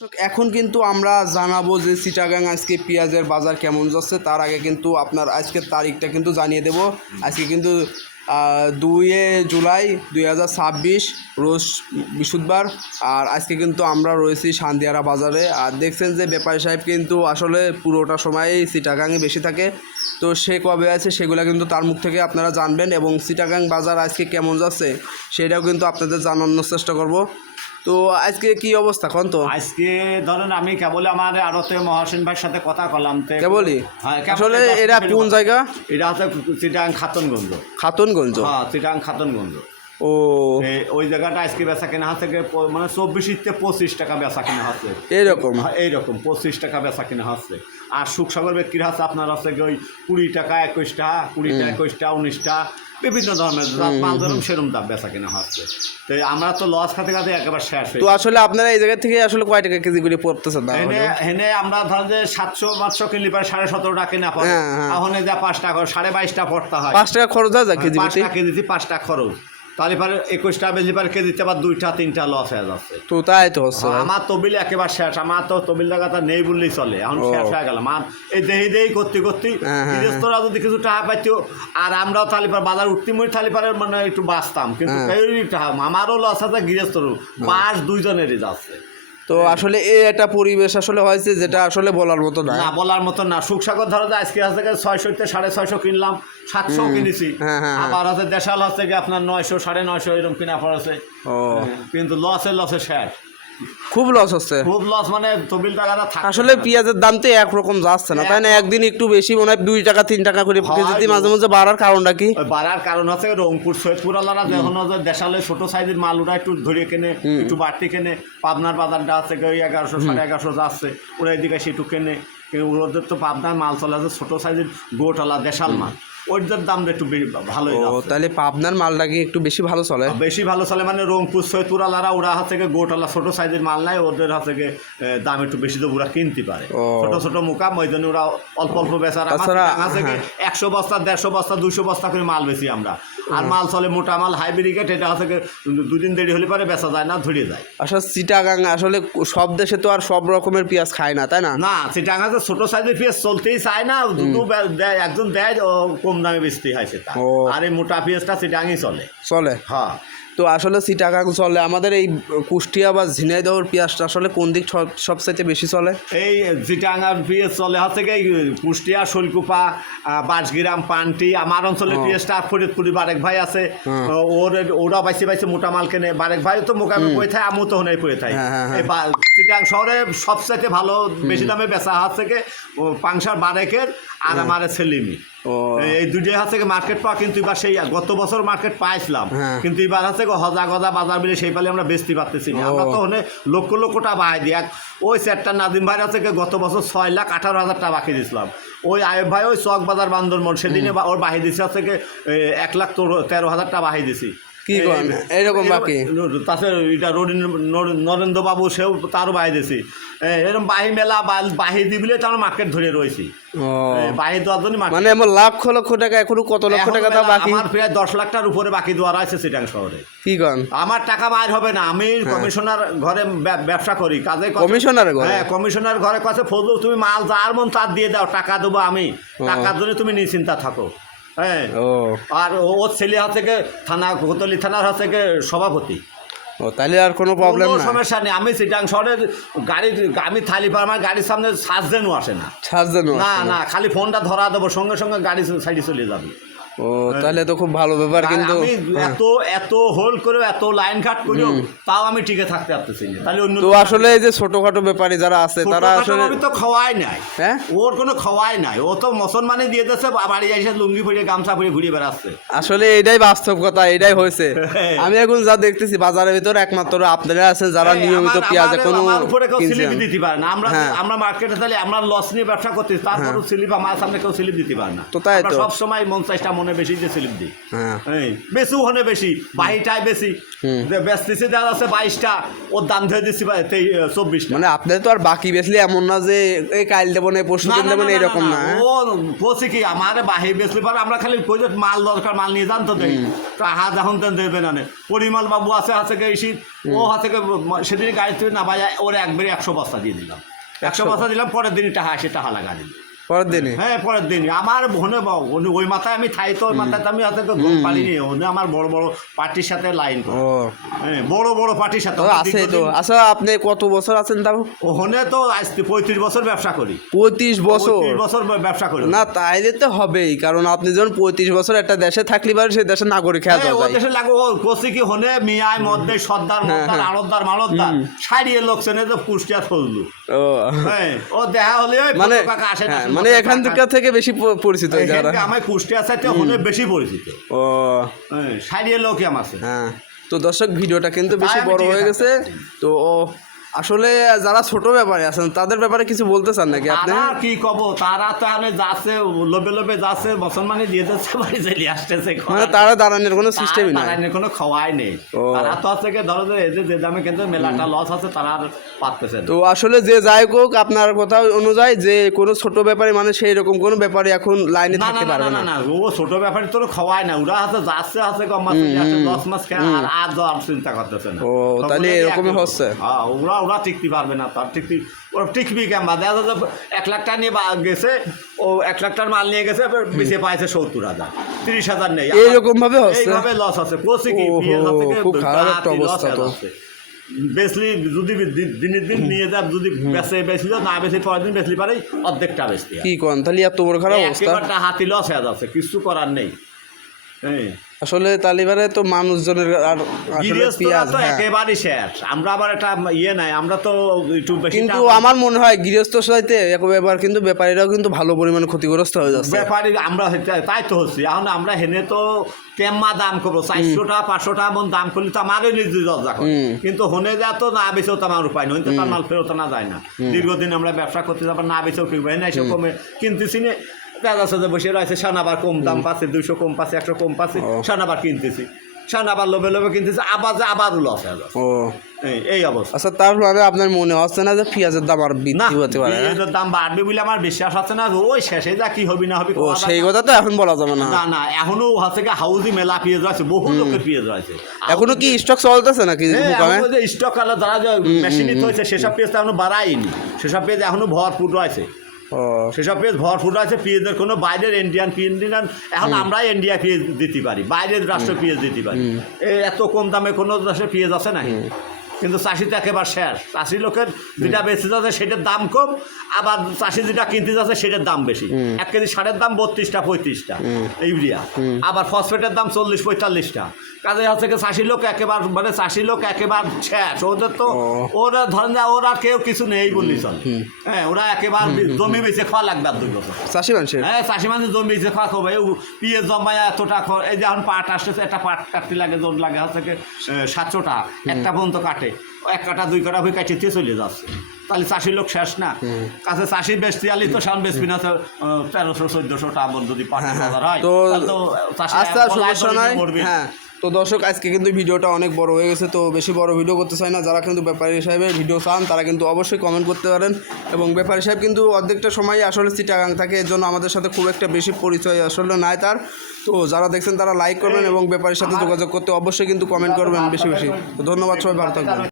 এখন কিন্তু আমরা জানাবো যে চিটাগাং আজকে পেঁয়াজের বাজার কেমন যাচ্ছে। তার আগে কিন্তু আপনার আজকের তারিখটা কিন্তু জানিয়ে দেব। আজকে কিন্তু 2 জুলাই 2026 রোজ বৃহস্পতিবার। আর আজকে কিন্তু আমরা রয়েছি সান্দিয়ারা বাজারে। আর দেখছেন যে ব্যাপারী সাহেব কিন্তু আসলে পুরোটা সময়ই চিটাগাংয়ে বেশি থাকে। তো সে কবে আছে সেগুলো কিন্তু তার মুখ থেকে আপনারা জানবেন, এবং চিটাগাং বাজার আজকে কেমন যাচ্ছে সেটাও কিন্তু আপনাদের জানানোর চেষ্টা করব। তো আজকে কি অবস্থা কোন? তো আজকে ধরেন আমি কেবল আমার আড়তে মহাসেন ভাইয়ের সাথে কথা কলাম কেবলই আসলে এরা কোন জায়গা? এটা হচ্ছে চিটাগাং খাতুনগঞ্জ। খাতুনগঞ্জ? হ্যাঁ, চিটাগাং খাতুনগঞ্জ। ও, ওই জায়গাটা আজকে বেচা কেনা হচ্ছে মানে 24-25 টাকা বেচা কেনা হচ্ছে। এইরকম 25 টাকা বেচা কেনা হচ্ছে। আর সুখসাগর ব্যক্তির হাতে আপনার হচ্ছে ওই 20 টাকা 21 টাকা 20 টাকা 21 টাকা 19 টাকা বিভিন্ন ধরনের মাল ধরুন সেরকম দাম বেচা কেনা হচ্ছে। তো আমরা তো লস খাতে খাতে একেবারে শেষ। তো আসলে আপনারা এই জায়গা থেকে আসলে কয় টাকা কেজি করে পড়তেছে? হেনে আমরা ধরেন যে 700-800 কিনলে পারে 17.5 টাকা কেনা পড়ে। এখন যা 5 টাকা 22.5 টাকা পড়তে হয়। 5 টাকা খরচ হয় কেজি? 5 টাকা কেজিতে 5 টাকা খরচ, তাহলে পারে 21 টাকা বেশি পারে কেজিতে আবার 2-3টা লস হয়ে যাচ্ছে। তো তাই তো হচ্ছে। আমার তবিল একেবারে শেষ। আমার তো তবিল জায়গাটা নেই বললেই চলে, এখন শেষ হয়ে গেল। এই দেহি করতে করতে গৃহস্থরা যদি কিছু টাকা পাইতো আর আমরাও তাহলে পারে বাজার উঠতে মরি তাহলে পারে মানে একটু বাঁচতাম। কিন্তু আমারও লস আছে, গৃহস্থরও বাস দুইজনেরই যাচ্ছে। তো আসলে এই একটা পরিবেশ আসলে হয়েছে যেটা আসলে বলার মতো না। বলার মতো না। সুখসাগর ধরো যে আজকে আছে 600-650 কিনলাম, 700 কিনেছি। আবার আছে দেশাল হচ্ছে গিয়ে আপনার 900-950 এরকম কিনা পড়েছে। কিন্তু লসে শেষ। খুব লস হচ্ছে, খুব লস। মানে তবিল টাকাটা থাকে। আসলে পেঁয়াজের দাম তো একরকম যাচ্ছে না, তাই না? একদিন একটু বেশি মনে হয় 2 টাকা 3 টাকা করে কেজিতে মাঝে মাঝে বাড়ার কারণটা কি? বাড়ার কারণ হচ্ছে রংপুর সৈয়দপুর আলাদা যখন দেশালে ছোট সাইজের মাল ওরা একটু ধরিয়ে কেনে, একটু বাড়তি কেনে। পাবনার বাজারটা আছে ওই 1100-1150 যাচ্ছে, ওরা এদিকে সেটু কেনে। ওদের তো পাবনার মাল চলে আছে ছোট সাইজের গোটালা দেশাল মাল, ওইটার দামটা একটু ভালোই। তাহলে পাবনার মালটা কি একটু বেশি ভালো চলে? বেশি ভালো চলে মানে রংপুর সৈয়দপুর আলারা ওরা হাতে গোটালা ছোট সাইজের মাল নাই, ওদের হাতে দাম একটু বেশি তো ওরা কিনতে পারে। ছোট ছোট মুকাম, ওই জন্য ওরা অল্প অল্প বেচার। আছে 100 বস্তা 150 বস্তা 200 বস্তা করে মাল বেশি আমরা। আর মাল চলে মোটা মাল হাইব্রিকেট, এটা হচ্ছে 2 দিন দেরি হলে পারে বেচা যায় না, ধরিয়ে যায়। আসলে চিটাগাং আসলে সব দেশে তো আর সব রকমের পেঁয়াজ খায় না, তাই না? না, চিটাগাং ছোট সাইজের পেঁয়াজ চলতেই চায় না। দুটো একজন দেয় কম দামে বেচতে হয় সেটা। আর এই মোটা পেঁয়াজটা চিটাগাংই চলে। হ্যাঁ, তো আসলে চিটাগাং চলে। আমাদের এই কুষ্টিয়া বা ঝিনাইদহের পেঁয়াজটা আসলে কোন দিক সবচাইতে বেশি চলে? এই চিটাগাং পেঁয়াজ চলে হচ্ছে কুষ্টিয়া, শৈলকুপা, বাঁশগ্রাম, পান্টি। আমার অঞ্চলের পেঁয়াজটা ফরিদপুরি বারেক ভাই আছে, ওরা বাইছে মোটা মাল কেনে। বারেক ভাই তো মোকামে পড়ে থাকে, আমিও তো হনাই পড়ে থাকি। এই চিটাগাং শহরে সবচাইতে ভালো বেশি দামে বেচা হচ্ছে পাংশার বারেকের আর আমার সেলিমি। এই দুটোই হচ্ছে মার্কেট পাওয়া। কিন্তু এবার সেই গত বছর মার্কেট পাইছিলাম, কিন্তু এবার হচ্ছে হজা গজা বাজার মিলে সেই পালে আমরা বেচতে পারতেছি না। আমরা তো ওখানে লক্ষ লক্ষটা বাহাই দিই। ওই সেটটা নাদিম ভাই হচ্ছে গত বছর 6,18,000 টাকা বাকি দিয়েছিলাম। ওই আয়ব ভাই ওই চক বাজার বান্দরমন সেদিনে ওর বাহি দিয়েছে হচ্ছে 1,13,000 টাকা বাহি দিছি। কি করেন এইরকম বাকি? তাছাড়া এটা নরেন্দ্র বাবু, সেও তারও বাহি দিয়েছি। এরকম বাহি মেলা বাহি দিবিলে তো আমরা মার্কেট ধরে রয়েছি। বাহি দেওয়ার জন্য মানে আমার লক্ষ লক্ষ টাকা, এখনো কত লক্ষ টাকা বাকি? আমার প্রায় 10 লাখ টাকার উপরে বাকি দেওয়ার আছে চিটাগাং শহরে। কি করেন? আমার টাকা বাইর হবে না। আমি কমিশনার ঘরে ব্যবসা করি, কাজে কমিশনার ঘরে? হ্যাঁ, কমিশনার ঘরে কাছে ফজলু তুমি মাল যার মন তার দিয়ে দাও, টাকা দেবো আমি। টাকার জন্য তুমি নিশ্চিন্তা থাকো। হ্যাঁ, আর ওর ছেলে হাত থেকে কোতোয়ালি থানার হাত থেকে সভাপতি। তাহলে আর কোনো প্রবলেম না, সমস্যা নেই। আমি চিটাগাং শহরের আমি থালি পার, আমার গাড়ির সামনে সাজদেনও আসে না। না, খালি ফোনটা ধরা দেবো, সঙ্গে সঙ্গে গাড়ি সাইডে চলে যাবে। তাহলে তো খুব ভালো ব্যাপার। কিন্তু আমি এত হোল্ড করে এত লাইন কাট করি, তাও আমি টিকে থাকতে পারতেছি না। তাহলে অন্য তো আসলে এই যে ছোটখাটো ব্যাপারী যারা আছে তারা আসলে তো খাওয়াই নাই। হ্যাঁ, ওর কোনো খাওয়াই নাই। ও তো মুসলমানে দিয়ে দিয়েছে, বাড়ি এসে লুঙ্গি পরে গামছা পরে ঘুরে বেড়াচ্ছে। আসলে এটাই বাস্তব কথা, এটাই হয়েছে। আমি এখন যা দেখতেছি বাজারের ভিতরে একমাত্র আপনারা আছেন যারা নিয়মিত পেঁয়াজ কোনো উপরে কেউ স্লিপ দিতে পারে না। আমরা মার্কেটে তাহলে আমরা লস নিয়ে ব্যবসা করতেছি, তারপর স্লিপ আমার সামনে কেউ স্লিপ দিতে পারে না। তো তাই তো সবসময় 50টা মন হনে বেশি যে স্লিপ দিই হ্যাঁ বেশিও হনে বেশি বাহিটাই বেশি বেচতেছি দেওয়া আছে 22টা ওর দাম ধরে দিচ্ছি 24টা। মানে আপনাদের তো আর বাকি বেচলে এমন না যে এই কাল দেবো না পরশু দিন দেবো না এরকম না। ও বলছি কি আমার বাহি বেচলে পরে আমরা খালি মাল দরকার মাল নিয়ে যান তো দেই হাত এখন দেবে না পরিমল বাবু আছে গেছি ও হাতে সেদিন গাড়ি থেকে না বাজা ওর একবারে 100 বস্তা দিয়ে দিলাম 100 বস্তা দিলাম পরের দিনই টাকা আসে টাকা লাগা দিল পরের দিনে। হ্যাঁ পরের দিন আমার ভনে ওই মাথায় আমি থাই তো ওই মাথায় আমি হাতে পারিনি ওনে আমার বড় বড় পার্টির সাথে লাইন ও হ্যাঁ বড় বড় পার্টির সাথে আছে তো। আচ্ছা আপনি কত বছর আছেন তাও? ওখানে তো আজ 35 বছর ব্যবসা করি। 35 বছর? 35 বছর ব্যবসা করি না তাইলে তো হবেই, কারণ আপনি যখন 35 বছর একটা দেশে থাকলে পারে সেই দেশের নাগরিক খেয়াল ও দেশে লাগো ও কোসি কি হনে মিয়ায় মধ্যে সর্দার মর্দার আড়তদার মালতদার সারিয়ে লোক চেনে তো কুষ্টিয়া ফজলু। ও হ্যাঁ ও দেখা হলে মানে মানে এখান থেকে বেশি পরিচিত যারা আমার কুষ্টিয়া সাইতে হনে বেশি পরিচিত। ও হ্যাঁ সারিয়ে লোক আমার আছে। হ্যাঁ তো দর্শক ভিডিওটা কিন্তু বেশি বড় হয়ে গেছে তো আসলে যারা ছোট ব্যাপারে আছেন তাদের ব্যাপারে কিছু বলতে চান নাকি আপনি? কি কব তারা তো আমি যাচ্ছে লোভে লোভে যাচ্ছে মুসলমানি দিয়ে যাচ্ছে বাড়ি চলে আসতেছে মানে তারা দাঁড়ানোর কোনো সিস্টেমই নাই, দাঁড়ানোর কোনো খাওয়াই নেই। তারা তো আছে কি ধরো যে দামে কিন্তু মেলাটা লস আছে তারা আর পারতেছে না। তো আসলে যে যাই হোক আপনার কথা অনুযায়ী যে কোনো ছোট ব্যাপারে মানে সেই রকম কোনো ব্যাপারে এখন লাইনে থাকতে পারবে না। না ও ছোট ব্যাপারে তো খাওয়ায় না, ওরা আছে যাচ্ছে আছে কম মাছ 10 মাস খেয়ে আর আর চিন্তা করতেছে না। ও তাহলে এরকমই হচ্ছে। হ্যাঁ ওরা টিকতে পারবে না, তার ওরা টিকবি কেমন? দেখা যাচ্ছে 1 লাখ টাকা নিয়ে গেছে ও 1 লাখ টাকার মাল নিয়ে গেছে বেঁচে পাইছে 70,000 30,000 নেই এইরকম ভাবে হচ্ছে, এইভাবে লস আছে। কোসি কি খুব খারাপ একটা অবস্থা। তো বেচলি যদি দিনের দিন নিয়ে যা যদি বেচলি না বেশি পরের দিন বেচলি পারে অর্ধেকটা বেচতে কি করেন তাহলে এত বড় খারাপ অবস্থা, একেবারটা হাতি লস হয়ে যাচ্ছে, কিছু করার নেই। হ্যাঁ আসলে তালিবারে তো মানুষজনের আর পেঁয়াজ একেবারেই শেষ। আমরা আবার একটা নাই, আমরা তো ইউটিউব কিন্তু আমার মনে হয় গৃহস্থ সাইতে এবার কিন্তু ব্যাপারীরাও কিন্তু ভালো পরিমাণে ক্ষতিগ্রস্ত হয়ে যাচ্ছে। ব্যাপারী আমরা তাই তো হচ্ছি এখন আমরা হেনে তো কেমা দাম করবো 400 টাকা 500 টাকা মন দাম করলে তো আমারও নিজে দরজা করে, কিন্তু হনে যা তো না বেছেও তো আমার উপায় নয়, তার মাল ফেরত না যায় না। দীর্ঘদিন আমরা ব্যবসা করতে যাবো না বেছেও কিনবো না এসব কমে কিনতেছি না দাদা বসে রয়েছে সানাবার কম দাম পাচ্ছে 200 কম পাচ্ছে 100 কম পাচ্ছে সানাবার কিনতেছি সানাবার লোভে লোভে কিনতেছি আবারও লস হয়ে যাচ্ছে। এই অবস্থা। আচ্ছা তার মানে আপনার মনে হচ্ছে না যে পেঁয়াজের দাম আর বৃদ্ধি হতে পারে? পেঁয়াজের দাম বাড়বে বলে আমার বিশ্বাস আছে না, ওই শেষে যা কি হবে না হবে সেই কথা তো এখন বলা যাবে না। না এখনো হচ্ছে হাউজি মেলা পেঁয়াজ রয়েছে, বহু লোকের পেঁয়াজ রয়েছে। এখনো কি স্টক চলতেছে নাকি? স্টক আলা যারা মেশিনিত হয়েছে সেসব পেঁয়াজ এখনো বাড়ায়নি, সেসব পেঁয়াজ এখনো ভরপুর রয়েছে, সেসব পেঁয়াজ ভরপুর আছে। পেঁয়াজের কোনো বাইরের ইন্ডিয়ান এখন আমরা ইন্ডিয়া পেঁয়াজ দিতে পারি, বাইরের রাষ্ট্র পেঁয়াজ দিতে পারি, এত কম দামে কোনো দেশের পেঁয়াজ আছে না। কিন্তু চাষি তো একেবারে শেষ, চাষি লোকের যেটা বেশি যাচ্ছে সেটার দাম কম, আবার চাষি যেটা কিনতে যাচ্ছে সেটার দাম বেশি। 1 কেজি সারের দাম 32টা 35টা ইউরিয়া, আবার ফসফেটের দাম 40-45টা। কাজে হচ্ছে চাষি লোক একেবারে মানে চাষি লোক একেবারে শেষ, ওদের তো ওরা ধরেন ওরা কেউ কিছু নেই বললি চলে। হ্যাঁ ওরা একেবারে জমি বেঁচে খাওয়া লাগবে আর 2 বছর চাষি মানুষের। হ্যাঁ চাষি মানুষ জমি বেঁচে খাওয়া খাবে, পিঁয়াজ জমায় এতটা এই যে এখন পাট আসতেছে, একটা পাট কাটতে লাগে জোর লাগে হচ্ছে 700 টাকা একটা পর্যন্ত কাটে, 1 কাটা 2 কাটা হয়ে কাটিতে চলে যাচ্ছে, তাহলে চাষির লোক শেষ না। কাছে চাষি বেচতে আলি তো সামনে বেচবি না 1300-1400 টাকা যদি পাটের বাজার হয় তো আচ্ছা সমস্যা নাই। হ্যাঁ তো দর্শক আজকে কিন্তু ভিডিওটা অনেক বড় হয়ে গেছে, তো বেশি বড় ভিডিও করতে চাই না। যারা কিন্তু ব্যাপারী সাহেবের ভিডিও চান তারা কিন্তু অবশ্যই কমেন্ট করতে পারেন, এবং ব্যাপারী সাহেব কিন্তু অর্ধেকটা সময় আসলে চিটাগাং থাকে, এর জন্য আমাদের সাথে খুব একটা বেশি পরিচয় আসলে নাই তার। তো যারা দেখছেন তারা লাইক করবেন এবং ব্যাপারীর সাথে যোগাযোগ করতে অবশ্যই কিন্তু কমেন্ট করবেন বেশি বেশি। তো ধন্যবাদ, সবাই ভালো থাকবেন।